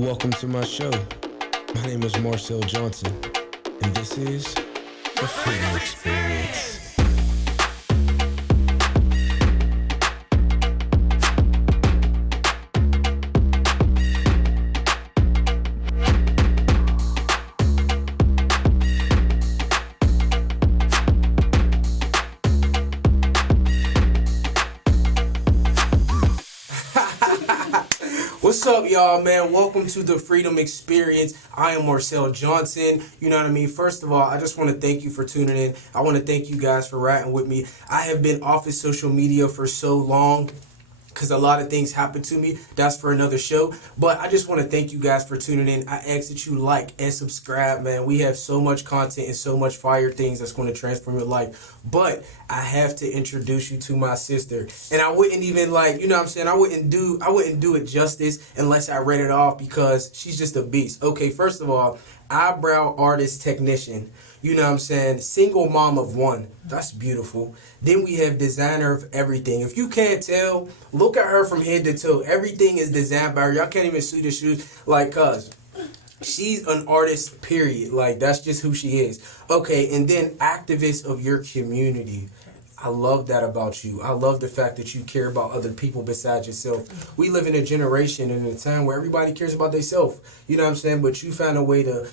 Welcome to my show. My name is Marcel Johnson, and this is The Freedom Experience. What's up, y'all, man? Welcome to the Freedom Experience. I am Marcel Johnson. You know what I mean? First of all, I just want to thank you for tuning in. I want to thank you guys for riding with me. I have been off of social media for so long because a lot of things happen to me. That's for another show. But I just want to thank you guys for tuning in. I ask that you like and subscribe, man. We have so much content and so much fire things that's going to transform your life. But I have to introduce you to my sister. And I wouldn't even I wouldn't do it justice unless I read it off because she's just a beast. Okay, first of all, eyebrow artist technician. You know what I'm saying? Single mom of one. That's beautiful. Then we have designer of everything. If you can't tell, look at her from head to toe. Everything is designed by her. Y'all can't even see the shoes. Like, cuz she's an artist, period. Like, that's just who she is. Okay, and then activist of your community. I love that about you. I love the fact that you care about other people besides yourself. We live in a generation and in a time where everybody cares about themselves. You know what I'm saying? But you found a way to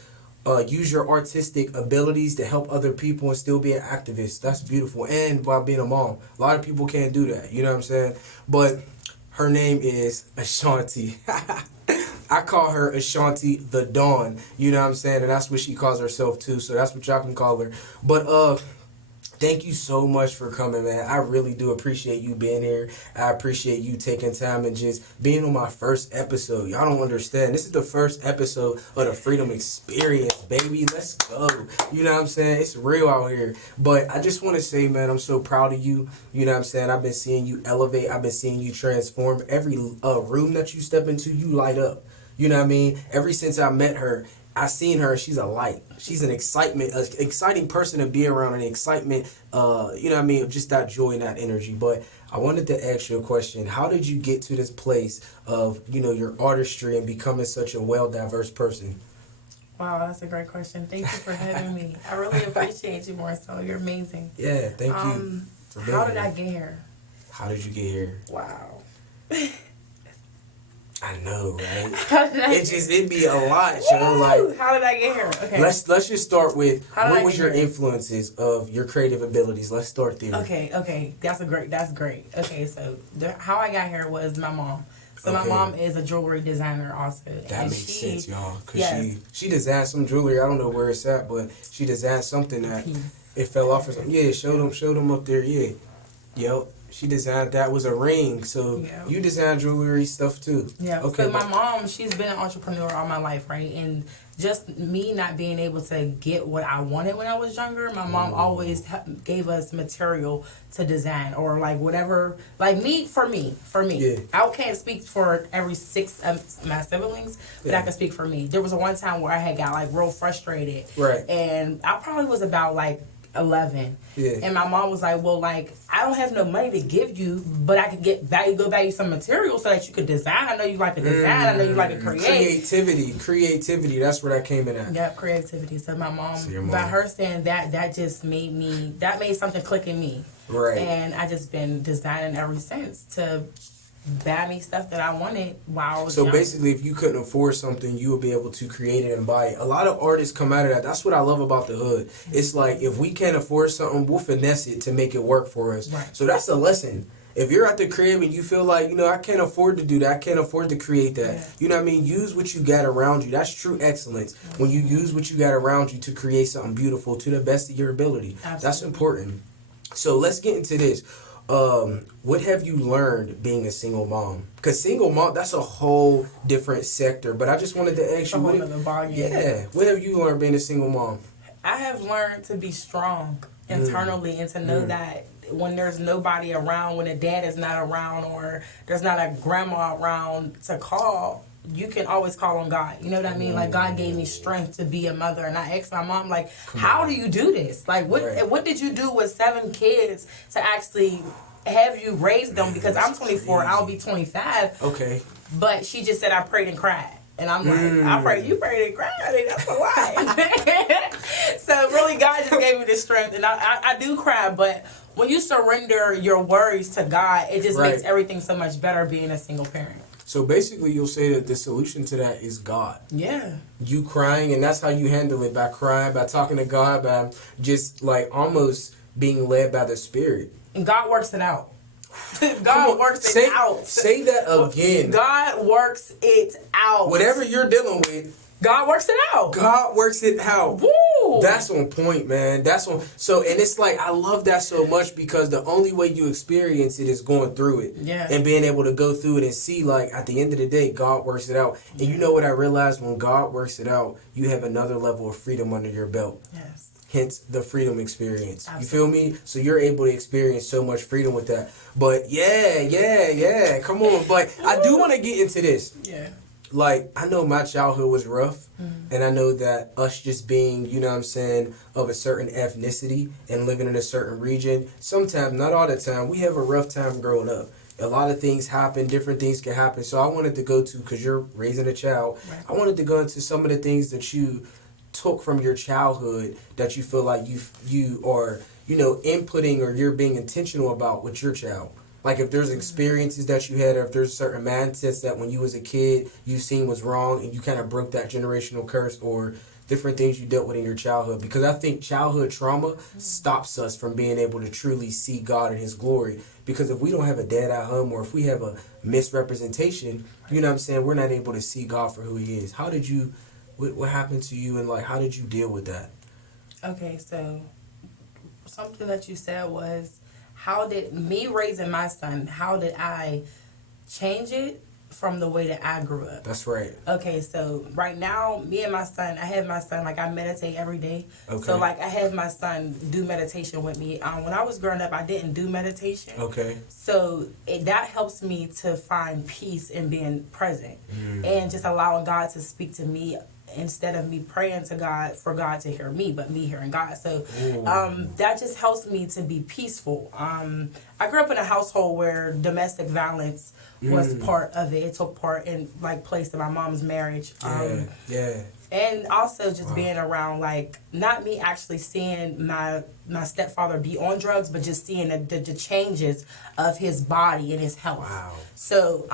use your artistic abilities to help other people and still be an activist. That's beautiful. And while being a mom. A lot of people can't do that. You know what I'm saying? But her name is Ashanti. I call her Ashanti the Dawn. You know what I'm saying? And that's what she calls herself too. So that's what y'all can call her. But thank you so much for coming, man. I really do appreciate you being here. I appreciate you taking time and just being on my first episode. Y'all don't understand. This is the first episode of the Freedom Experience, baby. Let's go. You know what I'm saying? It's real out here. But I just want to say, man, I'm so proud of you. You know what I'm saying? I've been seeing you elevate. I've been seeing you transform. Every room that you step into, you light up. You know what I mean? Ever since I met her, I seen her. She's a light. She's an exciting person to be around, an excitement. You know what I mean? Just that joy and that energy. But I wanted to ask you a question. How did you get to this place of, you know, your artistry and becoming such a well-diverse person? Wow, that's a great question. Thank you for having me. I really appreciate you, Marcel. You're amazing. Yeah, thank you. How did I get here? How did you get here? Wow. I know, right? It'd be a lot, you know, like. How did I get here? Okay. Let's just start with what was your influences of your creative abilities? Let's start there. Okay. That's great. Okay, so how I got here was my mom. So my mom is a jewelry designer also. That makes sense, y'all. Because she designed some jewelry. I don't know where it's at, but she designed something that it fell off or something. Yeah, show them up there. Yeah. Yep. She designed that was a ring. So you design jewelry stuff too. Yeah. Okay. So my mom, she's been an entrepreneur all my life, right? And just me not being able to get what I wanted when I was younger, my mom always gave us material to design or like whatever. Like for me. Yeah. I can't speak for every six of my siblings, but I can speak for me. There was one time where I had got like real frustrated. Right. And I probably was about like 11. Yeah. And my mom was like, well, like, I don't have no money to give you, but I could go buy you some material so that you could design. I know you like to design. I know you like to create. Creativity. That's where that came in at. Yep, creativity. So my mom, by her saying that just made something click in me. Right. And I just been designing ever since to buy me stuff that I wanted while I was young. Basically, if you couldn't afford something, you would be able to create it and buy it. A lot of artists come out of that. That's what I love about the hood. It's like, if we can't afford something, we'll finesse it to make it work for us. Right. So that's a lesson. If you're at the crib and you feel like, you know, I can't afford to do that, I can't afford to create that, you know what I mean? Use what you got around you. That's true excellence. When you use what you got around you to create something beautiful to the best of your ability. Absolutely. That's important. So let's get into this. What have you learned being a single mom? Because single mom, that's a whole different sector. But I just wanted to ask you, what have you learned being a single mom? I have learned to be strong internally and to know that when there's nobody around, when a dad is not around or there's not a grandma around to call, you can always call on God. You know what I mean? Like, God gave me strength to be a mother. And I asked my mom, like, how do you do this? Like, what did you do with 7 kids to actually have you raise them? Because I'm 24, I'll be 25. Okay. But she just said I prayed and cried. And I'm like, I pray you pray to cry. That's a lot. So really, God just gave me the strength, and I do cry. But when you surrender your worries to God, it just makes everything so much better being a single parent. So basically, you'll say that the solution to that is God. Yeah. You crying, and that's how you handle it, by crying, by talking to God, by just like almost being led by the Spirit. And God works it out. God works it out. Say that again. God works it out. Whatever you're dealing with, God works it out. God works it out. Woo! That's on point, man. That's on. So, and it's like, I love that so much because the only way you experience it is going through it. Yeah. And being able to go through it and see, like, at the end of the day, God works it out. And you know what I realized? When God works it out, you have another level of freedom under your belt. Yes. Hence the freedom experience. Absolutely. You feel me? So you're able to experience so much freedom with that. But yeah. Come on. But I do want to get into this. Yeah. Like, I know my childhood was rough, and I know that us just being, you know what I'm saying, of a certain ethnicity and living in a certain region, sometimes, not all the time, we have a rough time growing up. A lot of things happen, different things can happen. So I wanted to go to, because you're raising a child, I wanted to go into some of the things that you took from your childhood that you feel like you are, you know, inputting, or you're being intentional about with your child. Like, if there's experiences that you had, or if there's certain mindsets that when you was a kid you seen was wrong and you kind of broke that generational curse, or different things you dealt with in your childhood. Because I think childhood trauma stops us from being able to truly see God in His glory. Because if we don't have a dad at home, or if we have a misrepresentation, you know what I'm saying, we're not able to see God for who He is. How did you, what happened to you, and like, how did you deal with that? Okay, so something that you said was, how did me raising my son, how did I change it from the way that I grew up? That's right. Okay, so right now, me and my son, I have my son, like, I meditate every day. Okay. So, like, I have my son do meditation with me. When I was growing up, I didn't do meditation. Okay. So, that helps me to find peace in being present and just allowing God to speak to me, instead of me praying to God for God to hear me, but me hearing God. So that just helps me to be peaceful. I grew up in a household where domestic violence was part of it. It took part in, like, place in my mom's marriage. And also just being around, like, not me actually seeing my stepfather be on drugs, but just seeing the changes of his body and his health. Wow. So,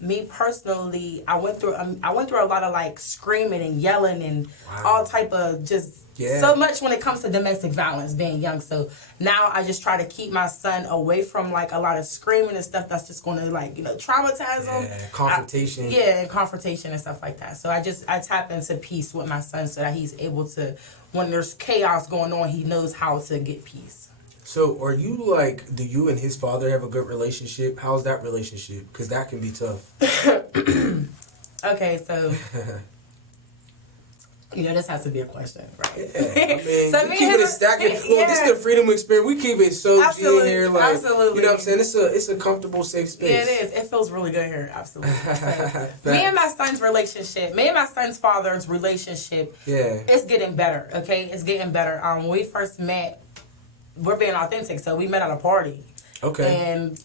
me personally, I went through a lot of, like, screaming and yelling and all type of just so much when it comes to domestic violence, being young. So now I just try to keep my son away from, like, a lot of screaming and stuff that's just going to, like, you know, traumatize him. Confrontation. And confrontation and stuff like that. So I tap into peace with my son so that he's able to, when there's chaos going on, he knows how to get peace. So, are you, like, do you and his father have a good relationship? How's that relationship? Because that can be tough. Okay, so, you know, this has to be a question, right? Yeah, I mean, So we keep it a stacking. Look, this is the freedom experience. We keep it so G in here, like, absolutely. You know what I'm saying? It's a comfortable, safe space. Yeah, it is. It feels really good here, absolutely. So, me and my son's father's relationship, it's getting better, okay? It's getting better. When we first met, we're being authentic, so we met at a party. Okay. And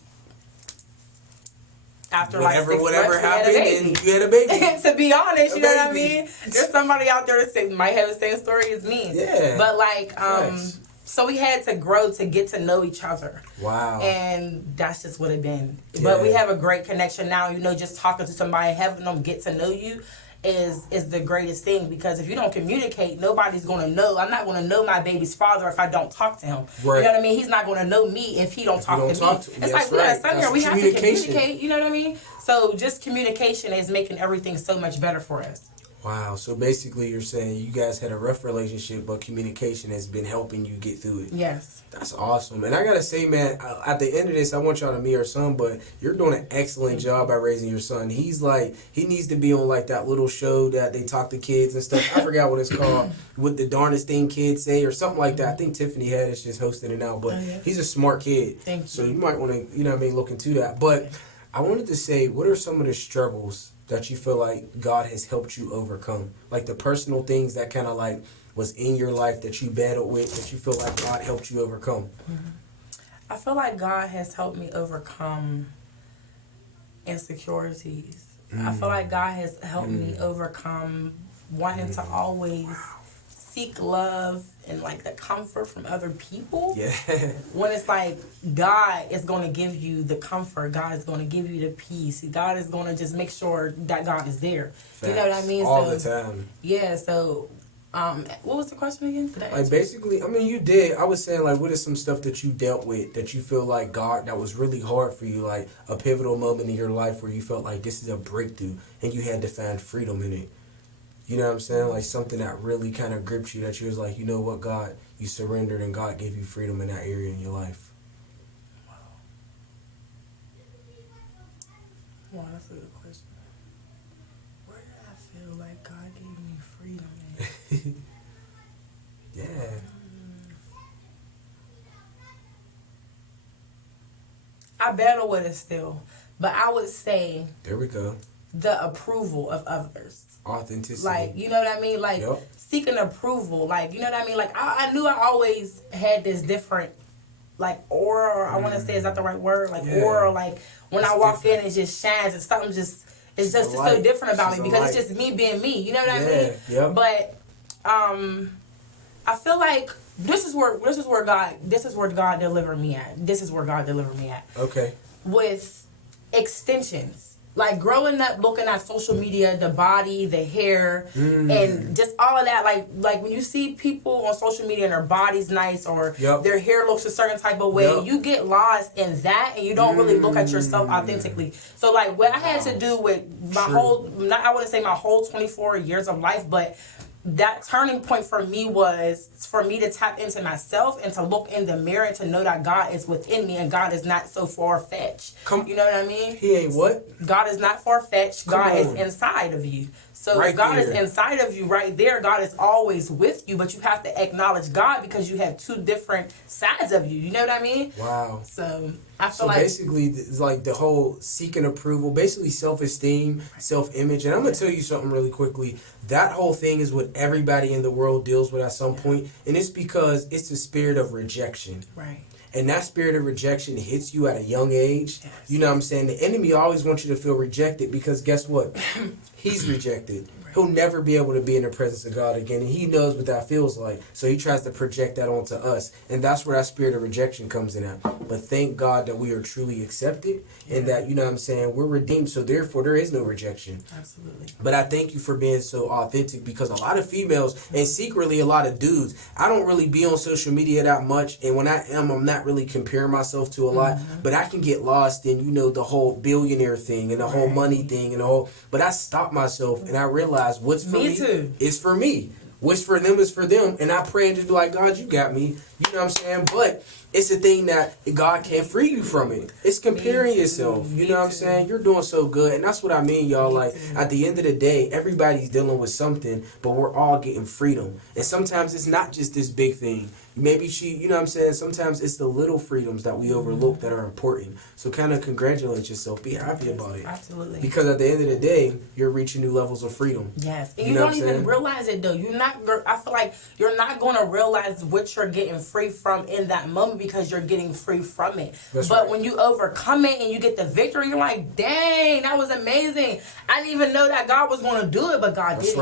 after whatever happened, and you had a baby. To be honest, you know what I mean? There's somebody out there that might have the same story as me. Yeah. But, like, so we had to grow to get to know each other. Wow. And that's just what it been. Yeah. But we have a great connection now. You know, just talking to somebody, having them get to know you is the greatest thing, because if you don't communicate, nobody's going to know. I'm not going to know my baby's father if I don't talk to him. Right. You know what I mean? He's not going to know me if he don't talk to me. It's like we got a son here. We have to communicate. You know what I mean? So just communication is making everything so much better for us. Wow. So basically you're saying you guys had a rough relationship, but communication has been helping you get through it. Yes. That's awesome. And I got to say, man, at the end of this, I want y'all to meet our son, but you're doing an excellent job by raising your son. He's like, he needs to be on, like, that little show that they talk to kids and stuff. I forgot what it's called. What the darndest thing kids say or something like that. I think Tiffany Haddish just hosting it now, but he's a smart kid. Thank you. So you might want to, you know what I mean, look into that. But I wanted to say, what are some of the struggles that you feel like God has helped you overcome? Like the personal things that kind of like was in your life that you battled with, that you feel like God helped you overcome? I feel like God has helped me overcome insecurities I feel like God has helped me overcome wanting to always seek love and like the comfort from other people. Yeah. When it's like God is going to give you the comfort, God is going to give you the peace, God is going to just make sure that God is there. Facts. You know what I mean? All the time. Yeah. So, what was the question again? Like basically, I mean, you did. I was saying like, what is some stuff that you dealt with that you feel like God that was really hard for you, like a pivotal moment in your life where you felt like this is a breakthrough and you had to find freedom in it. You know what I'm saying? Like something that really kind of gripped you, that you was like, you know what, God, you surrendered and God gave you freedom in that area in your life. Wow, that's a good question. Where did I feel like God gave me freedom in? Yeah. I battle with it still, but I would say There we go. the approval of others. Authenticity. Like, you know what I mean? Like, seeking approval. Like, you know what I mean? Like, I knew I always had this different, like, aura, or I want to say, is that the right word? Like, aura, like, when I walk in, it just shines, and something just, it's just so different about me, because it's just me being me. You know what I mean? Yep. But, I feel like this is where God delivered me at. This is where God delivered me at. Okay. With extensions. Like growing up, looking at social media, the body, the hair, and just all of that. Like when you see people on social media and their body's nice, or their hair looks a certain type of way, you get lost in that, and you don't really look at yourself authentically. So like what I had to do with my I wouldn't say my whole 24 years of life, but that turning point for me was for me to tap into myself and to look in the mirror and to know that God is within me, and God is not so far-fetched. You know what I mean? He ain't what? God is not far-fetched. God is inside of you. So if God is inside of you right there, God is always with you, but you have to acknowledge God because you have two different sides of you. You know what I mean? Wow. So I feel like basically it's like the whole seeking approval, basically self-esteem, self-image. And I'm going to tell you something really quickly. That whole thing is what everybody in the world deals with at some point. And it's because it's the spirit of rejection. Right. And that spirit of rejection hits you at a young age. Yes. You know what I'm saying? The enemy always wants you to feel rejected, because guess what? He's rejected. He'll never be able to be in the presence of God again. And he knows what that feels like. So he tries to project that onto us. And that's where that spirit of rejection comes in at. But thank God that we are truly accepted and that, you know what I'm saying, we're redeemed. So therefore, there is no rejection. Absolutely. But I thank you for being so authentic, because a lot of females, and secretly a lot of dudes, I don't really be on social media that much. And when I am, I'm not really comparing myself to a lot. But I can get lost in, you know, the whole billionaire thing and the whole money thing and the whole. But I stopped myself and I realized what's for me is for me. What's for them is for them. And I pray and just be like, God, you got me. You know what I'm saying? But it's a thing that God can't free you from it. It's comparing yourself. You know what I'm saying? You're doing so good. And that's what I mean, y'all. Like, at the end of the day, everybody's dealing with something, but we're all getting freedom. And sometimes it's not just this big thing. Maybe you know what I'm saying? Sometimes it's the little freedoms that we overlook that are important. So kind of congratulate yourself. Be happy about it. Absolutely. Because at the end of the day, you're reaching new levels of freedom. Yes. And you don't even realize it, though. I feel like you're not going to realize what you're getting free from in that moment, because you're getting free from it. But when you overcome it and you get the victory, you're like, dang, that was amazing. I didn't even know that God was going to do it, but God did it.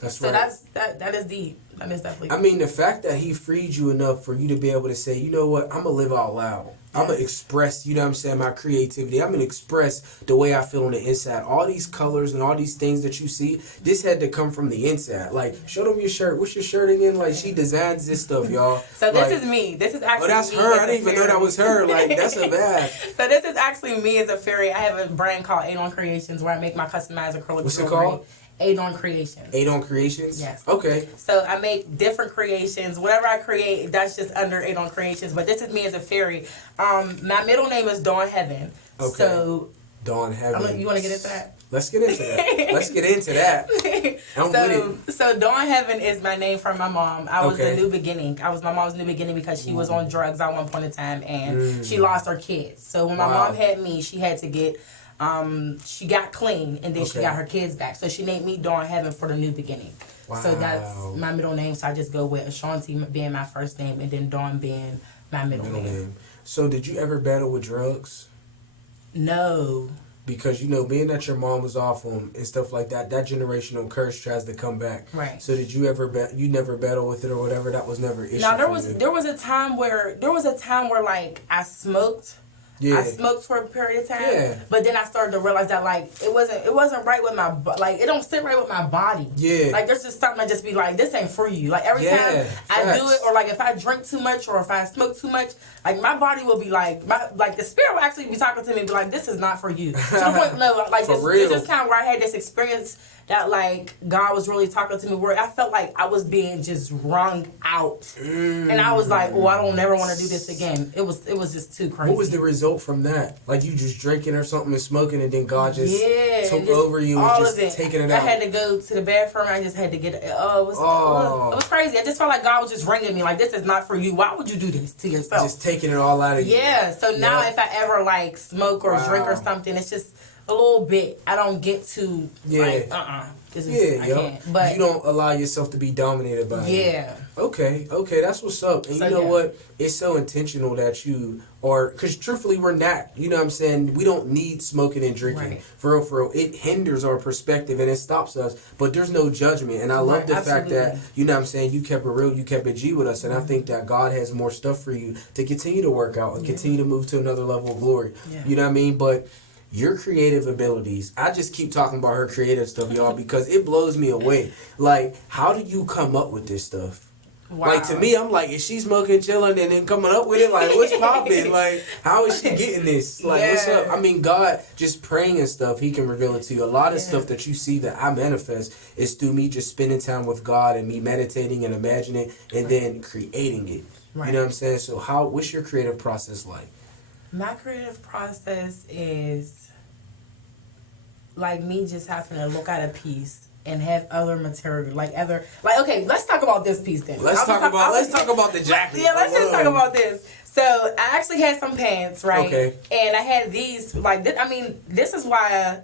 That's right. So that is deep. That is definitely deep. I mean, the fact that he freed you enough for you to be able to say, you know what, I'm going to live out loud. I'm going to express, you know what I'm saying, my creativity. I'm going to express the way I feel on the inside. All these colors and all these things that you see, this had to come from the inside. Like, show them your shirt. What's your shirt again? Like, she designs this stuff, y'all. So this is me. This is actually that's me. her. I didn't even know that was her. Like, that's a bad. So this is actually me as a fairy. I have a brand called Adon Creations where I make my customized acrylic What's jewelry. It called? Adon Creations. Adon Creations? Yes. Okay. So I make different creations. Whatever I create, that's just under Adon Creations. But this is me as a fairy. My middle name is Dawn Heaven. Okay. So Dawn Heaven. You want to get into that? Let's get into that. Let's get into that. I'm with it. So Dawn Heaven is my name from my mom. I was the new beginning. I was my mom's new beginning because she was on drugs at one point in time, and she lost her kids. So when my mom had me, she had to get she got clean, and then she got her kids back. So she named me Dawn Heaven for the new beginning. Wow. So that's my middle name. So I just go with Ashanti being my first name, and then Dawn being my middle name. So did you ever battle with drugs? No. because being that your mom was off them and stuff like that, that generational curse tries to come back. Right. So did you ever you never battle with it or whatever? That was never an issue. Now there was a time where like I smoked. Yeah. I smoked for a period of time, Yeah. but then I started to realize that like it wasn't right with my like it don't sit right with my body. Yeah. Like there's just something I just be like, this ain't for you. Like every time I do it, or like if I drink too much or if I smoke too much, like my body will be like the spirit will actually be talking to me and be like, this is not for you. To the point, no, like this is kind of where I had this experience that like God was really talking to me where I felt like I was being just wrung out, and I was like, oh, I don't never want to do this again. It was just too crazy. What was the result from that? Like you just drinking or something and smoking, and then God just took over you and just taking it out. I had to go to the bathroom. I just had to get it. It was crazy. I just felt like God was just ringing me like, this is not for you. Why would you do this to yourself? Just taking it all out of you. Yeah. So now if I ever like smoke or drink or something, it's just a little bit. I don't get to like This is, I can't. But you don't allow yourself to be dominated by it. Yeah. Okay, that's what's up. And so, you know what? It's so intentional that you are, because truthfully, we're not. You know what I'm saying? We don't need smoking and drinking. Right. For real. It hinders our perspective and it stops us. But there's no judgment. And I love the fact that, you know what I'm saying, you kept it real, you kept it G with us. And I think that God has more stuff for you to continue to work out and continue to move to another level of glory. Yeah. You know what I mean? But your creative abilities, I just keep talking about her creative stuff, y'all, because it blows me away. Like, how do you come up with this stuff? Wow. Like, to me, I'm like, is she smoking, chilling, and then coming up with it? Like, what's popping? Like, how is she getting this? Like, what's up? I mean, God, just praying and stuff, he can reveal it to you. A lot of stuff that you see that I manifest is through me just spending time with God and me meditating and imagining and then creating it. Right. You know what I'm saying? So, what's your creative process like? My creative process is like me just having to look at a piece and have other material, okay, let's talk about this piece then. Let's talk about the jacket. Yeah, let's just talk about this. So I actually had some pants, right? Okay. And I had these, this is why,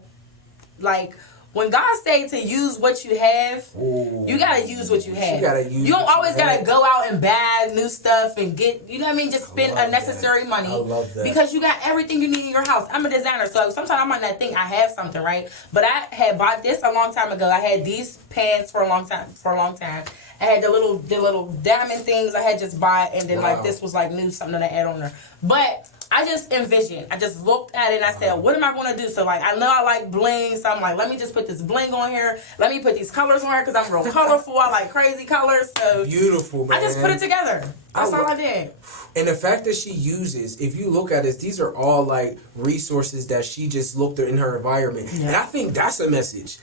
when God say to use what you have, you gotta use what you have. You don't always gotta go out and buy new stuff and get, you know what I mean? Just spend unnecessary money. I love that. Because you got everything you need in your house. I'm a designer, so sometimes I might not think I have something, right? But I had bought this a long time ago. I had these pants for a long time. I had the little diamond things I had just bought, and then this was new, something that I add on there. But I just envisioned. I just looked at it and I said, what am I going to do? So, I know I like bling. So, I'm like, let me just put this bling on here. Let me put these colors on here because I'm real colorful. I like crazy colors. So beautiful, man. I just put it together. That's all I did. And the fact that she uses, if you look at it, these are all resources that she just looked at in her environment. Yeah. And I think that's a message.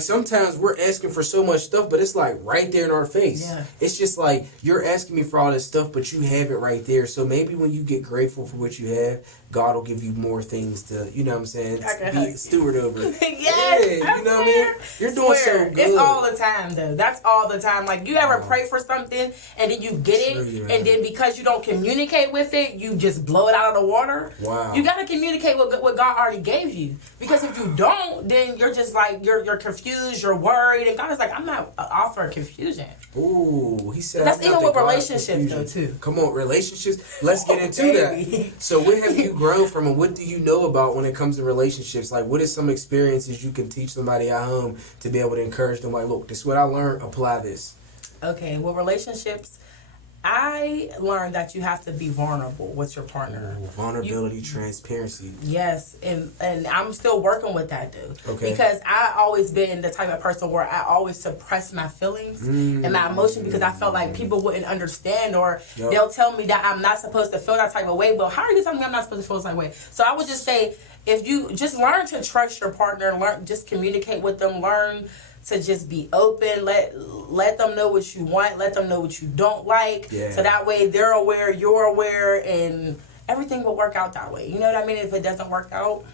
Sometimes we're asking for so much stuff, but it's right there in our face. Yeah. It's just you're asking me for all this stuff, but you have it right there. So maybe when you get grateful for what you have, God will give you more things to, you know what I'm saying, be steward over. Yes, yeah, you know what I mean? You're doing so good. It's all the time, though. That's all the time. You ever pray for something and then you get it, and then because you don't communicate with it, you just blow it out of the water? Wow. You got to communicate with what God already gave you. Because if you don't, then you're just you're confused, you're worried, and God is I'm not offering confusion. Ooh, he said that's even with relationships, though, too. Come on, relationships. Let's get into that. So what have you grown from, and what do you know about when it comes to relationships? What is some experiences you can teach somebody at home to be able to encourage them? Look, this is what I learned, apply this. Okay, well, relationships, I learned that you have to be vulnerable with your partner. Ooh, vulnerability, transparency. Yes, and I'm still working with that, dude. Okay. Because I always been the type of person where I always suppress my feelings and my emotion because I felt like people wouldn't understand, or they'll tell me that I'm not supposed to feel that type of way. But how are you telling me I'm not supposed to feel that way? So I would just say, if you just learn to trust your partner, just communicate with them, learn to just be open, let them know what you want, let them know what you don't like, so that way they're aware, you're aware, and everything will work out that way. You know what I mean? If it doesn't work out,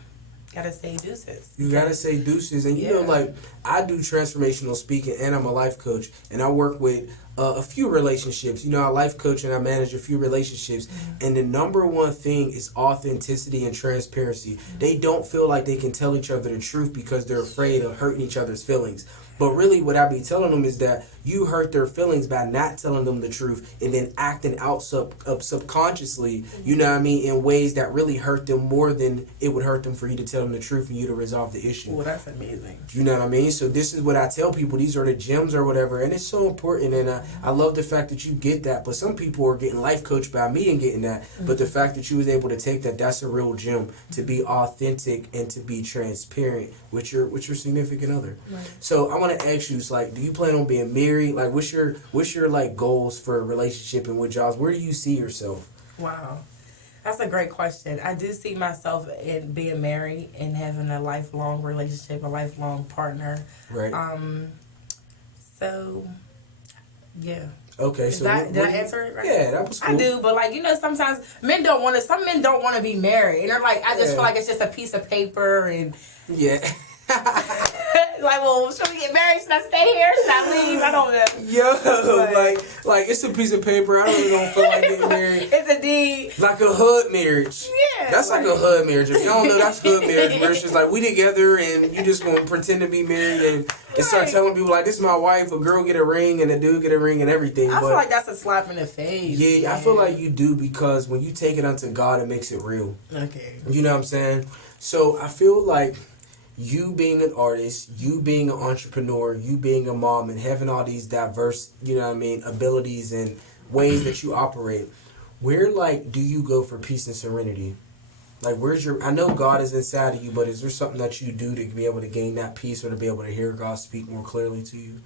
gotta say deuces. You gotta say deuces, and you know, I do transformational speaking, and I'm a life coach, and I work with a few relationships. You know, I life coach and I manage a few relationships. And the number one thing is authenticity and transparency. They don't feel like they can tell each other the truth because they're afraid of hurting each other's feelings. But really what I be telling them is that you hurt their feelings by not telling them the truth and then acting out subconsciously, you know what I mean, in ways that really hurt them more than it would hurt them for you to tell them the truth and you to resolve the issue. Well, that's amazing. You know what I mean? So this is what I tell people. These are the gems or whatever. And it's so important. And I love the fact that you get that. But some people are getting life coached by me and getting that. But the fact that you was able to take that, that's a real gem. To be authentic and to be transparent with your significant other. Right. So I want to ask you, it's like, do you plan on being married? Like, what's your like goals for a relationship and with y'all? Where do you see yourself? Wow. That's a great question. I do see myself in being married and having a lifelong relationship, a lifelong partner. Right. So, yeah. Okay, did I answer it right? Yeah, that was cool. I do, but like, you know, sometimes some men don't want to be married. And they're like, I just feel like it's just a piece of paper and... Yeah. Like, well, should we get married? Should I stay here? Should I leave? I don't know. Yo, like it's a piece of paper. I really don't feel like getting married. It's a deed. Like a hood marriage. Yeah. That's like a hood marriage. If you don't know, that's hood marriage. Where it's just like, we together and you just gonna pretend to be married and start telling people like, this is my wife. A girl get a ring and a dude get a ring and everything. I feel like that's a slap in the face. Yeah, man. I feel like you do, because when you take it unto God, it makes it real. Okay. You know what I'm saying? So I feel like you being an artist, you being an entrepreneur, you being a mom, and having all these diverse, you know what I mean, abilities and ways that you operate, where, like, do you go for peace and serenity? Like, where's your... I know God is inside of you, but is there something that you do to be able to gain that peace or to be able to hear God speak more clearly to you?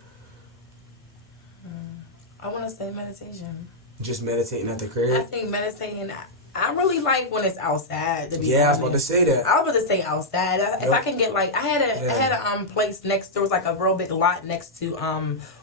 I want to say meditation. Just meditating at the crib? I think meditating... I really like when it's outside, to be honest. I was about to say that. I was about to say outside. If I can get, like, I had a place next, there was like a real big lot next to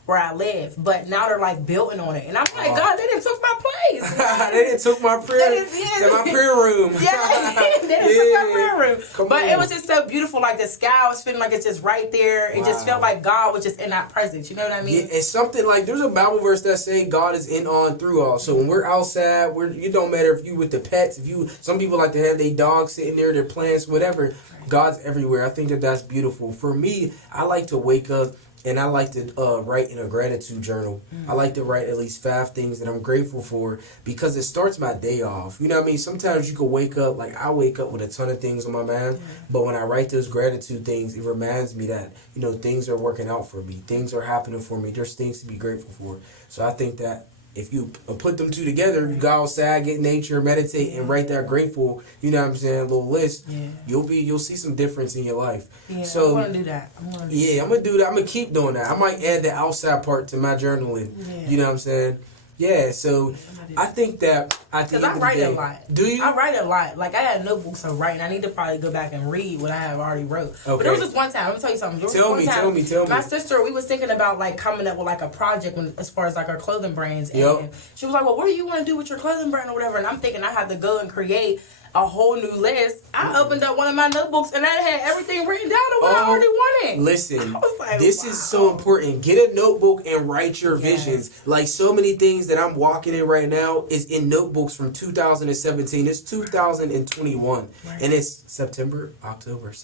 where I live, but now they're like building on it, and I'm like, God, they didn't took my place. They didn't took my prayer. My prayer room. Yeah, they didn't took my prayer room. But it was just so beautiful. Like the sky was feeling like it's just right there. It just felt like God was just in that presence. You know what I mean? Yeah, it's something like, there's a Bible verse that say God is in, on, through all. So when we're outside, it don't matter if you with the pets. Some people like to have their dogs sitting there, their plants, whatever. God's everywhere. I think that's beautiful. For me, I like to wake up and I like to write in a gratitude journal. I like to write at least 5 things that I'm grateful for, because it starts my day off. You know what I mean? Sometimes you can wake up, like I wake up with a ton of things on my mind, but when I write those gratitude things, it reminds me that, you know, things are working out for me. Things are happening for me. There's things to be grateful for. So I think that if you put them two together, you go outside, get nature, meditate, and write that grateful, you know what I'm saying, little list, you'll see some difference in your life. Yeah, so, I'm going to do that. I'm going to do that. I'm going to keep doing that. I might add the outside part to my journaling. Yeah. You know what I'm saying? Yeah, so I think that because I write a lot. Do you? I write a lot. Like, I had notebooks of writing. I need to probably go back and read what I have already wrote. Okay. But there was this one time. Let me tell you something. Tell me. My sister, we was thinking about like coming up with like a project as far as like our clothing brands. And she was like, well, what do you want to do with your clothing brand or whatever? And I'm thinking I had to go and create a whole new list. I opened up one of my notebooks and I had everything written down of what I already wanted. Listen, I was like, this is so important. Get a notebook and write your visions. Like, so many things that I'm walking in right now is in notebooks from 2017. It's 2021. Right. And it's September. It's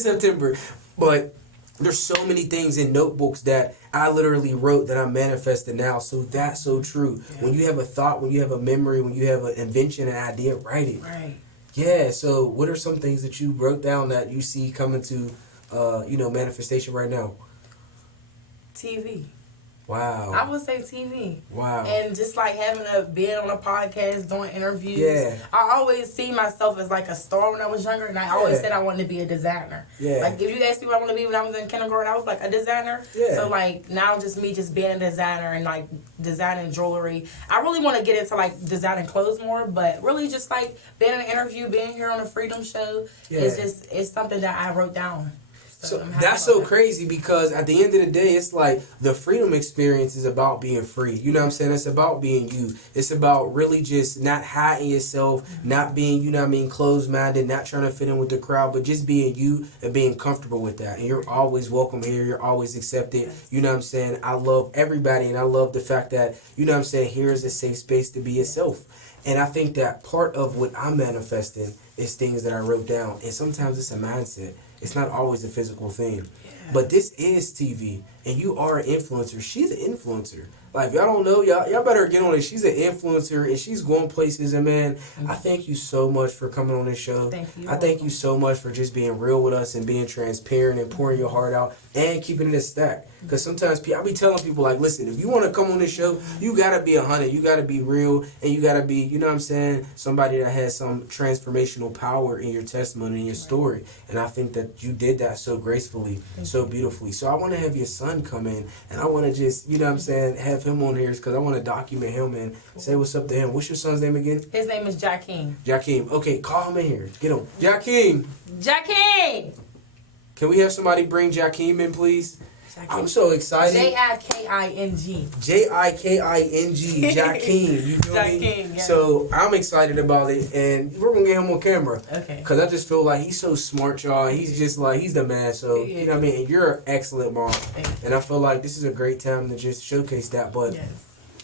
September. But there's so many things in notebooks that I literally wrote that I'm manifesting now. So that's so true. Yeah. When you have a thought, when you have a memory, when you have an invention, an idea, write it. Right. Yeah. So what are some things that you wrote down that you see coming to, manifestation right now? TV. Wow. I would say TV. Wow. And just like being on a podcast, doing interviews. Yeah. I always see myself as like a star when I was younger, and I always said I wanted to be a designer. Yeah. Like, if you asked me what I wanted to be when I was in kindergarten, I was like a designer. Yeah. So like now just me just being a designer and like designing jewelry. I really want to get into like designing clothes more, but really just like being in an interview, being here on a Freedom Show is something that I wrote down. So that's so crazy because at the end of the day, it's like the freedom experience is about being free. You know what I'm saying? It's about being you. It's about really just not hiding yourself, not being, you know what I mean, closed-minded, not trying to fit in with the crowd, but just being you and being comfortable with that. And you're always welcome here. You're always accepted. You know what I'm saying? I love everybody, and I love the fact that, you know what I'm saying, here is a safe space to be yourself. And I think that part of what I'm manifesting is things that I wrote down. And sometimes it's a mindset. It's not always a physical thing. Yeah. But this is TV. And you are an influencer. She's an influencer. Like, if y'all don't know, y'all better get on it. She's an influencer and she's going places. And man, I thank you so much for coming on this show. Thank you. I thank you so much for just being real with us and being transparent and pouring your heart out and keeping it a stack. Because sometimes I be telling people, like, listen, if you want to come on this show, you got to be 100. You got to be real. And you got to be, you know what I'm saying, somebody that has some transformational power in your testimony and your story. And I think that you did that so gracefully, so beautifully. So I want to have your son come in and I want to just, you know what I'm saying, have him on here because I want to document him and say what's up to him. What's your son's name again? His name is Jakeem. Jakeem. Okay, call him in here. Get him. Jakeem. Jakeem. Can we have somebody bring Jakeem in, please? I'm so excited. Jaking. Jaking. Jakeem. You feel me? Yes. So I'm excited about it, and we're gonna get him on camera. Okay. Because I just feel like he's so smart, y'all. He's just like, he's the man. So, you know what I mean? And you're an excellent mom. And I feel like this is a great time to just showcase that. But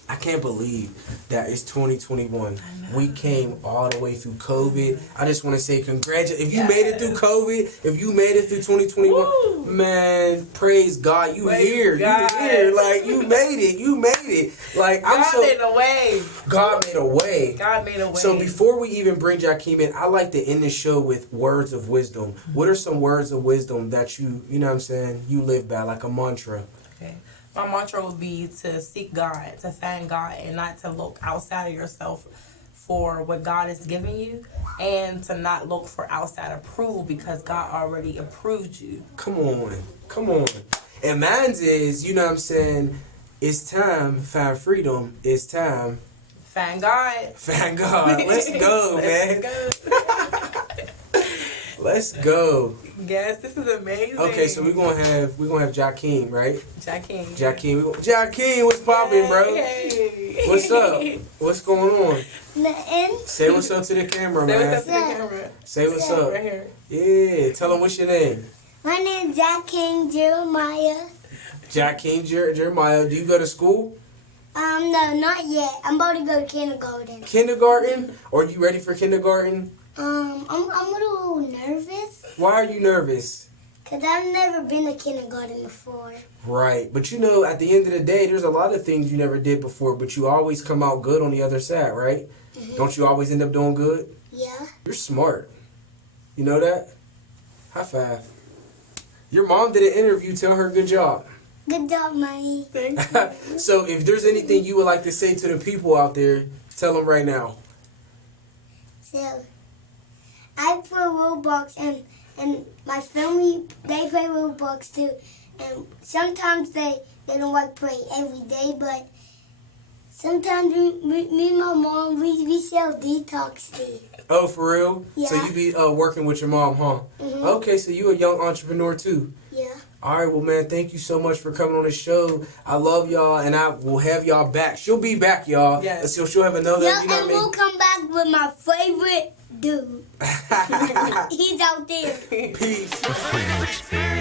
I can't believe that it's 2021. We came all the way through COVID. I just want to say congratulations. If you made it through COVID, if you made it through 2021, man, praise God. You here. You here. Like, you made it. You made it. Like, God made a way. God made a way. God made a way. So before we even bring Jakeem in, I like to end the show with words of wisdom. What are some words of wisdom that you know what I'm saying, you live by, like a mantra? Okay. My mantra would be to seek God, to find God, and not to look outside of yourself for what God has given you, and to not look for outside approval because God already approved you. Come on. Come on. And mine is, you know what I'm saying, it's time, find freedom, it's time. Find God. Find God. Let's go, man. Let's go. Yes, this is amazing. Okay, so we're gonna have Jakeem, right? Jakeem, what's poppin', bro? Hey. What's up? What's going on? Nothing. Say what's up to the camera, Say man. what's up to the camera. Say what's up. Right here. Yeah, tell them what's your name. My name is Jakeem Jeremiah. Jakeem Jeremiah. Do you go to school? No, not yet. I'm about to go to kindergarten. Kindergarten? Or are you ready for kindergarten? I'm a little nervous. Why are you nervous? Because I've never been to kindergarten before. Right. But you know, at the end of the day, there's a lot of things you never did before, but you always come out good on the other side, right? Mm-hmm. Don't you always end up doing good? Yeah. You're smart. You know that? High five. Your mom did an interview. Tell her good job. Good job, Mommy. Thank you. So if there's anything you would like to say to the people out there, tell them right now. So, I play Roblox and my family, they play Roblox too. And sometimes they don't like play every day, but sometimes me and my mom, we sell detox tea. Oh, for real? Yeah. So you be working with your mom, huh? Mm-hmm. Okay, so you a young entrepreneur too. Yeah. All right, well, man, thank you so much for coming on the show. I love y'all, and I will have y'all back. She'll be back, y'all. Yes. So she'll have another, Yeah, you know and what I mean? we'll come back with my favorite dude. He's out there. Peace. The Freedom Experience.